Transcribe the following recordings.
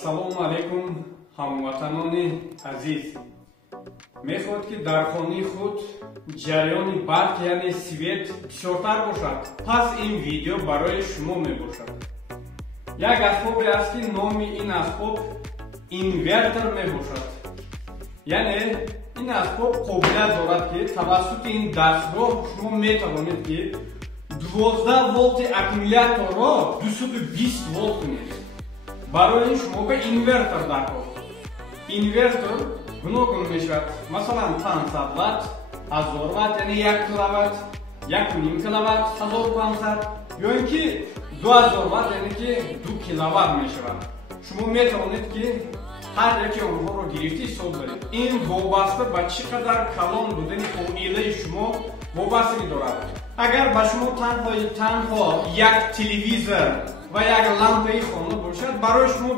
Ассалому алайкум ҳамватанони азиз. Мехоҳед ки дар хонаи худ ҷараёни барқ яъне свет бисёртар бошад. Пас ин видео барои шумо мебошад. Як асбобе аст ки номи ин асбоб инвертор мебошад. Яъне ин асбоб қобилият дорад ки тавассути ин дастгоҳ шумо метавонед ки 12 волти аккумуляторро 220 волт кунед. Барои ин шумо ба инвертор даркор. Инвертор гуногун мешавад. Масалан 500 ватт, 1000 ватт, яъне 1 киловатт, 1.5 киловатт, 1500 ё ин ки 2000 ватт, яъне ки 2 киловатт мешавад. Шумо метавонед ки ҳар яке онҳоро гирифта ҳисоб баред. Ин вобаста ба чӣ қадар калон будани оилаи шумо вобастагӣ дорад. Агар ба шумо танҳо як телевизор ва як лампаи хона бошад, барои шумо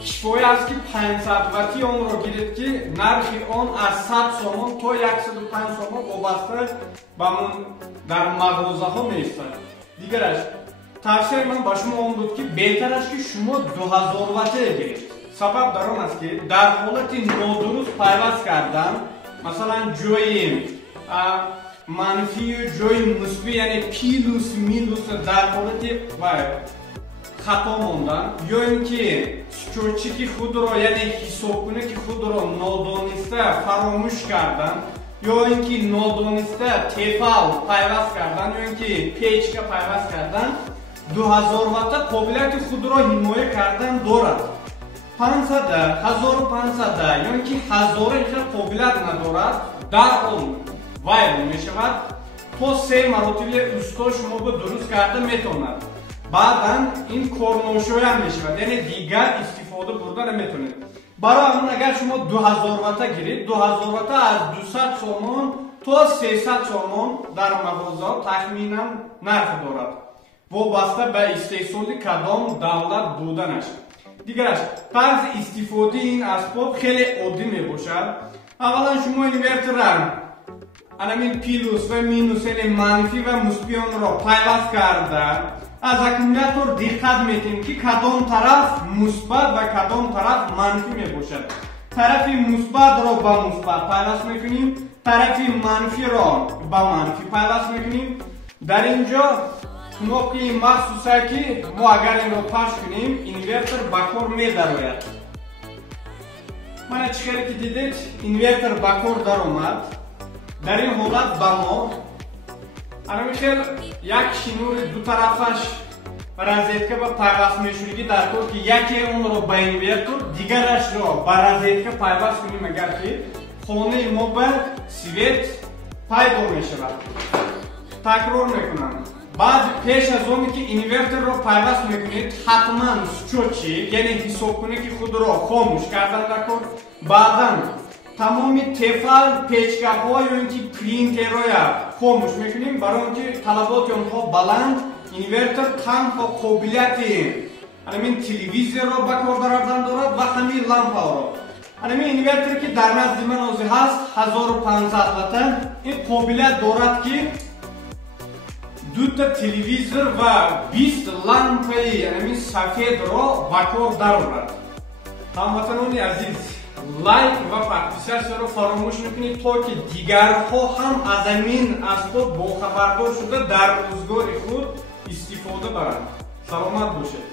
кифоя аст ки 500 ватти онро гиред ки нархи он аз 100 сомон то 105 сомон вобаста ба дар мағозаҳо меистад. Дигараш тавсияи ман ба шумо он буд ки беҳтар аст ки шумо 2000 ватте гиред. Сабаб дар он аст ки дар ҳолати нодуруст пайваст кардан, масалан ҷои манфию ҷои мусби, яъне плюс минус дар ҳолати хато мондан, ё ин ки счётчики худро, яъне ҳисобкунаки худро нодониста фаромӯш кардан, ё ин ки нодониста тефал пайваст кардан, ё ин ки печка пайваст кардан, 2000 ватта қобилияти худро ҳимоя кардан дорад. 500, 1500 ё ин ки 1000 инқадр қобилият надорад, дар он вайрон мешавад, то 3 маротибаи усто шуморо дуруст карда метавонад. Баъдан ин корношоя мешавад, яъне дигар истифода бурда наметавонед. Барои ҳамин агар шумо 2000 ватта гиред, 2000 ватта аз 200 сомон то 300 сомон дар мағозаҳо тахминан нарх дорад, вобаста ба истеҳсоли кадом давлат буданаш. Дигараш тарзи истифодаи ин асбоб хеле оддӣ мебошад. Аввалан шумо инверторро анамин плюс ва минус, яъне манфӣ ва мусби онро пайваст карда аз аккумулятор диққат метем ки кадом тараф мусбат ва кадом тараф манфӣ мебошад. Тарафи мусбатро ба мусбат пайваст мекунем, тарафи манфиро ба манфӣ пайваст мекунем. Дар инҷо кнопкаи махсусе ки мо агар инро паш кунем, инвертор ба кор медарояд. Мана чӣ каре ки дидед, инвертор ба кор даромад. Дар ин ҳолат ба мо анамихел як шинури дутарафаш розетка ба пайвастмешудагӣ дар кор ки яке онро ба инвертор, дигарашро ба розетка пайваст кунем, агар ки хонаи мо ба свет пайдо мешавад. Такрор мекунам. Баъд пеш аз оне ки инверторро пайваст мекунед, ҳатман счётчик, яъне ҳисобкунаки худро хомӯш кардан дар кор. Баъдан тамоми тефал, печкаҳо ё ин ки принтероя хомӯш мекунем, барои он ки талаботи онҳо баланд. Инвертор танҳо қобилияти ҳамин телевизорро ба кор дардан дорад ва ҳамин лампаро. Ҳамин инвертор ки дар назди ман ҳозир ҳаст 1500 ватта, ин қобилият дорад ки 2 телевизор ва 20 лампаи ҳамин сафедро ба кор дарорад. ҳамватанони азиз, лайк ва подписатсияро фаромӯш мекунед, то ки дигарҳо ҳам аз ҳамин асбоб бохабардор шуда дар рӯзгори худ истифода баранд. Саломат бошед.